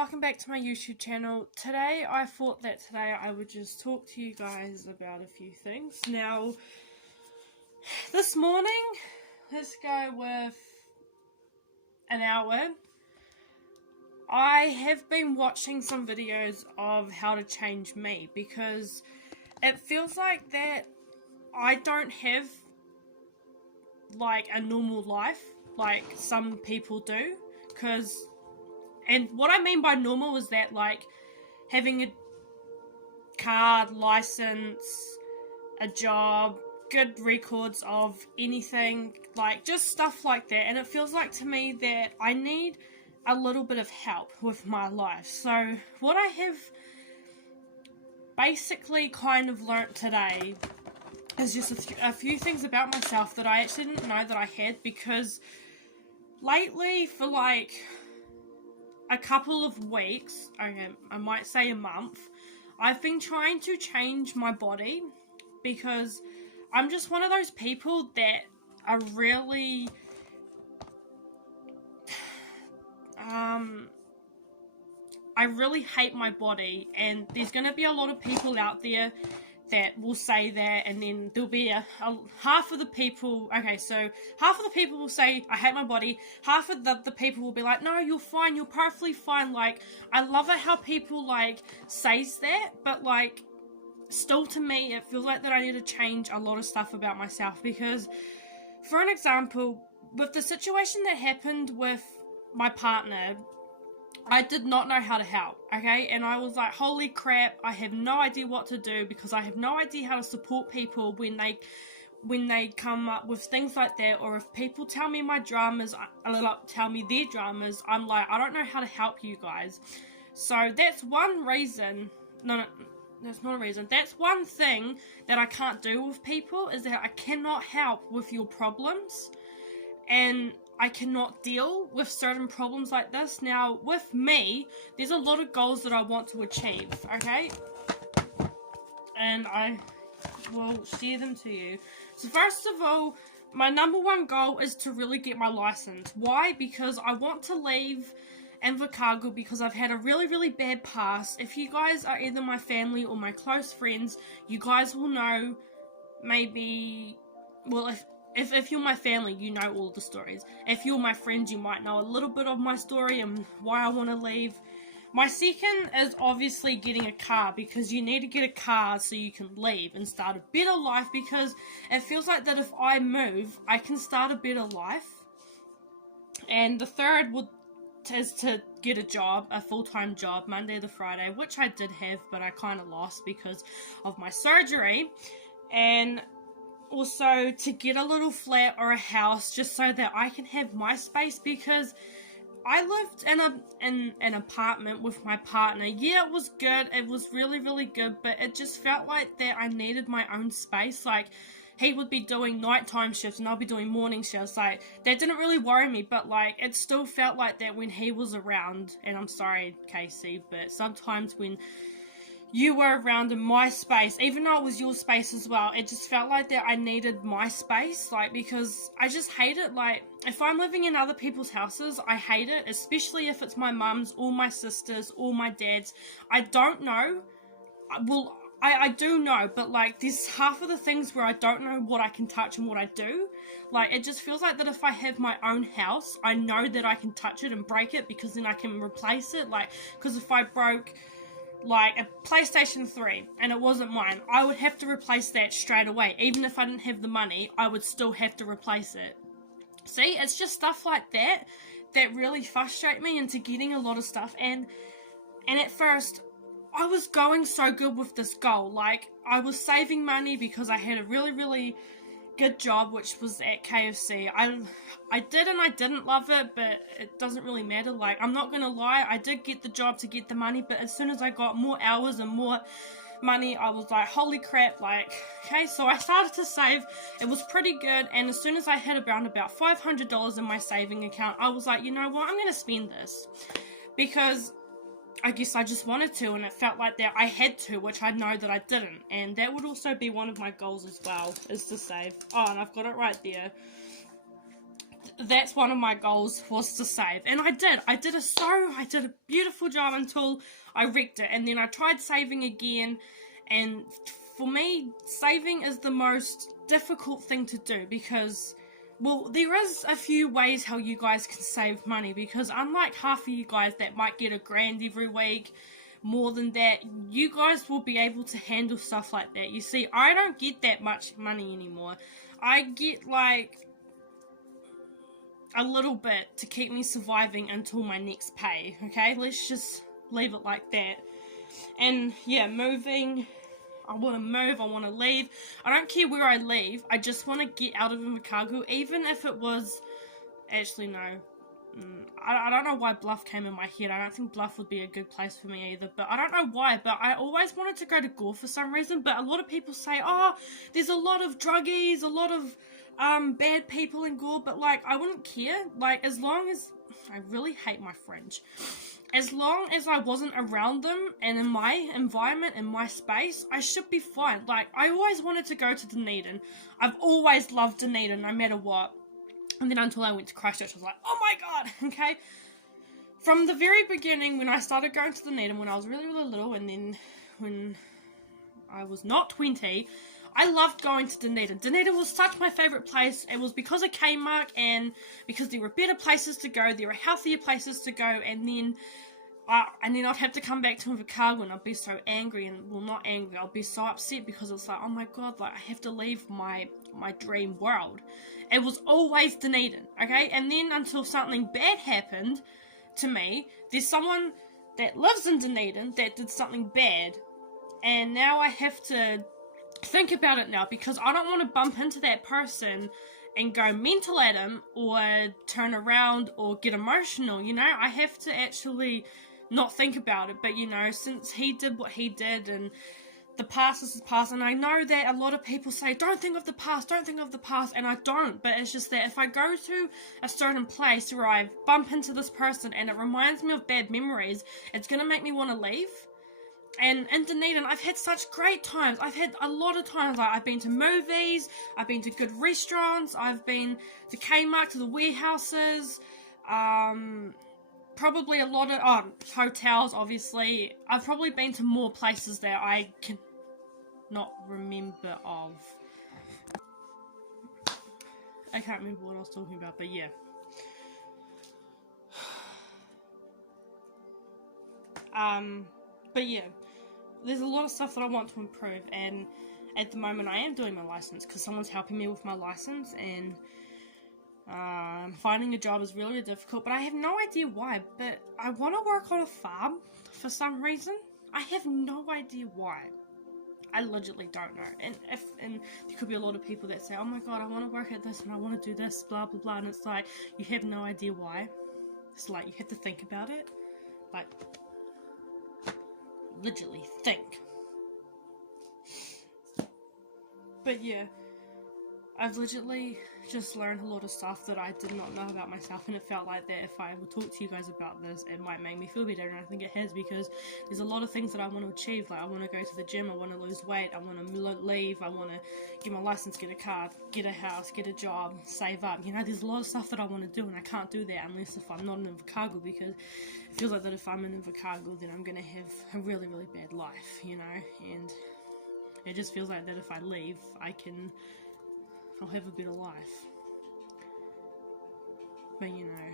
welcome back to my YouTube channel. Today I thought that I would just talk to you guys about a few things. Now, this morning, let's go with an hour. I have been watching some videos of how to change me because it feels like that I don't have like a normal life like some people do. And what I mean by normal is that, like, having a car, license, a job, good records of anything, like, just stuff like that. And it feels like to me that I need a little bit of help with my life. So what I have basically kind of learnt today is just a few things about myself that I actually didn't know that I had, because lately, for like a couple of weeks, okay, I might say a month, I've been trying to change my body because I'm just one of those people that are really, I really hate my body, and there's going to be a lot of people out there that will say that, and then there'll be half of the people, okay, so half of the people will say, I hate my body, half of the people will be like, no, you're fine, you're perfectly fine. Like, I love it how people, like, says that, but, like, still to me, it feels like that I need to change a lot of stuff about myself, because, for an example, with the situation that happened with my partner, I did not know how to help, okay, and I was like, holy crap, I have no idea what to do, because I have no idea how to support people when they come up with things like that, or if people tell me my dramas, tell me their dramas, I'm like, I don't know how to help you guys. So that's one reason, no, that's not a reason, that's one thing that I can't do with people, is that I cannot help with your problems, and I cannot deal with certain problems like this. Now, with me, there's a lot of goals that I want to achieve, okay? And I will share them to you. So first of all, my number one goal is to really get my license. Why? Because I want to leave Invercargill because I've had a really, really bad past. If you guys are either my family or my close friends, you guys will know, maybe, well, if you're my family, you know all the stories. If you're my friends, you might know a little bit of my story and why I want to leave. My second is obviously getting a car, because you need to get a car so you can leave and start a better life, because it feels like that if I move, I can start a better life. And the third is to get a job, a full-time job, Monday to Friday, which I did have, but I kind of lost because of my surgery. And also to get a little flat or a house just so that I can have my space, because I lived in an apartment with my partner. Yeah, it was good. It was really, really good, but it just felt like that I needed my own space. Like, he would be doing nighttime shifts and I'll be doing morning shifts. Like, that didn't really worry me, but like, it still felt like that when he was around. And I'm sorry, Casey, but sometimes when you were around in my space, even though it was your space as well, it just felt like that I needed my space, like, because I just hate it. Like, if I'm living in other people's houses, I hate it, especially if it's my mum's or my sister's or my dad's. I don't know, well, I do know, but like, there's half of the things where I don't know what I can touch and what I do. Like, it just feels like that if I have my own house, I know that I can touch it and break it, because then I can replace it. Like, because if I broke like a PlayStation 3 and it wasn't mine, I would have to replace that straight away. Even if I didn't have the money, I would still have to replace it. See, it's just stuff like that that really frustrate me into getting a lot of stuff. And at first, I was going so good with this goal. Like, I was saving money because I had a really, really good job, which was at KFC. I did and I didn't love it, but it doesn't really matter. Like, I'm not gonna lie, I did get the job to get the money, but as soon as I got more hours and more money, I was like, holy crap, like, okay, so I started to save. It was pretty good, and as soon as I had around about $500 in my saving account, I was like, you know what, I'm gonna spend this, because I guess I just wanted to, and it felt like that I had to, which I know that I didn't. And that would also be one of my goals as well, is to save. Oh, and I've got it right there. that's one of my goals, was to save. And I did a beautiful job until I wrecked it. And then I tried saving again. And for me, saving is the most difficult thing to do because, well, there is a few ways how you guys can save money, because unlike half of you guys that might get $1,000 every week, more than that, you guys will be able to handle stuff like that. You see, I don't get that much money anymore. I get like a little bit to keep me surviving until my next pay. Okay, let's just leave it like that. And yeah, moving, I want to move, I want to leave. I don't care where I leave, I just want to get out of Invercargill, even if it was, actually no, I don't know why Bluff came in my head. I don't think Bluff would be a good place for me either, but I don't know why, but I always wanted to go to Gore for some reason. But a lot of people say, oh, there's a lot of druggies, a lot of bad people in Gore, but like, I wouldn't care. Like, as long as, I really hate my French, as long as I wasn't around them and in my environment, in my space, I should be fine. Like, I always wanted to go to Dunedin. I've always loved Dunedin, no matter what. And then until I went to Christchurch, I was like, oh my god, okay? From the very beginning, when I started going to Dunedin, when I was really, really little, and then when I was not 20, I loved going to Dunedin. Dunedin was such my favourite place. It was because of Kmart, and because there were better places to go, there were healthier places to go, and then I'd have to come back to Invercargill, and I'd be so angry, and, well, not angry, I'd be so upset, because it's like, oh my god, like, I have to leave my dream world. It was always Dunedin, okay? And then until something bad happened to me, there's someone that lives in Dunedin that did something bad, and now I have to think about it now, because I don't want to bump into that person and go mental at him, or turn around, or get emotional, you know? I have to actually not think about it, but, you know, since he did what he did, and the past is the past, and I know that a lot of people say, don't think of the past, and I don't, but it's just that if I go to a certain place where I bump into this person and it reminds me of bad memories, it's going to make me want to leave. And in Dunedin, I've had such great times. I've had a lot of times, like, I've been to movies, I've been to good restaurants, I've been to Kmart, to the warehouses, probably a lot of, hotels, obviously. I've probably been to more places that I can not remember of. I can't remember what I was talking about, but yeah. But yeah, there's a lot of stuff that I want to improve, and at the moment I am doing my license because someone's helping me with my license, and finding a job is really difficult, but I have no idea why. But I want to work on a farm for some reason. I have no idea why. I legitimately don't know. And there could be a lot of people that say, oh my god, I want to work at this and I want to do this, blah blah blah, and it's like, you have no idea why. It's like, you have to think about it. Like, literally think. But yeah, I've legitimately just learned a lot of stuff that I did not know about myself, and it felt like that if I would talk to you guys about this, it might make me feel better, and I think it has, because there's a lot of things that I want to achieve. Like, I want to go to the gym, I want to lose weight, I want to leave, I want to get my license, get a car, get a house, get a job, save up. You know, there's a lot of stuff that I want to do, and I can't do that unless if I'm not in Invercargill, because it feels like that if I'm in Invercargill, then I'm going to have a really, really bad life, you know, and it just feels like that if I leave, I'll have a better life. But, you know,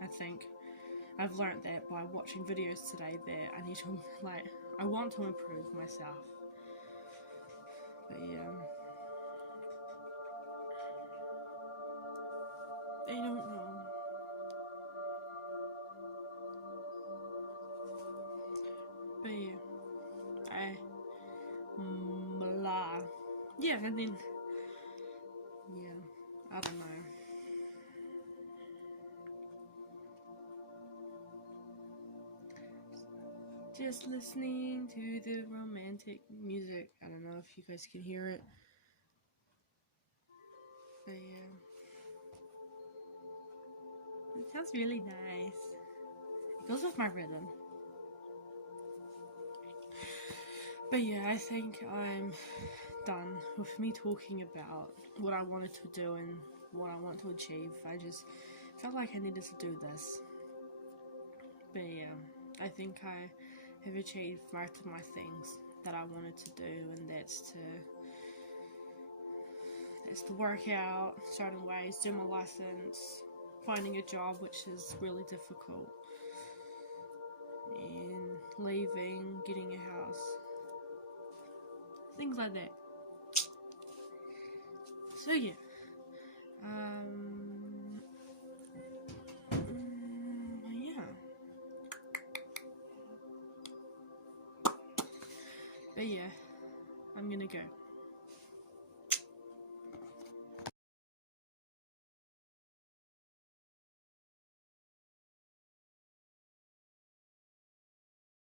I think I've learnt that by watching videos today, that I need to, like, I want to improve myself. But yeah, I don't know. But yeah, blah. Yeah, and then, yeah, I don't know. Just listening to the romantic music. I don't know if you guys can hear it. But yeah, it sounds really nice. It goes with my rhythm. But yeah, I think I'm done with me talking about what I wanted to do and what I want to achieve. I just felt like I needed to do this. But yeah, I think I have achieved most of my things that I wanted to do, and that's to work out certain ways, do my license, finding a job, which is really difficult, and leaving, getting a house, things like that. So yeah, yeah, but yeah, I'm gonna go.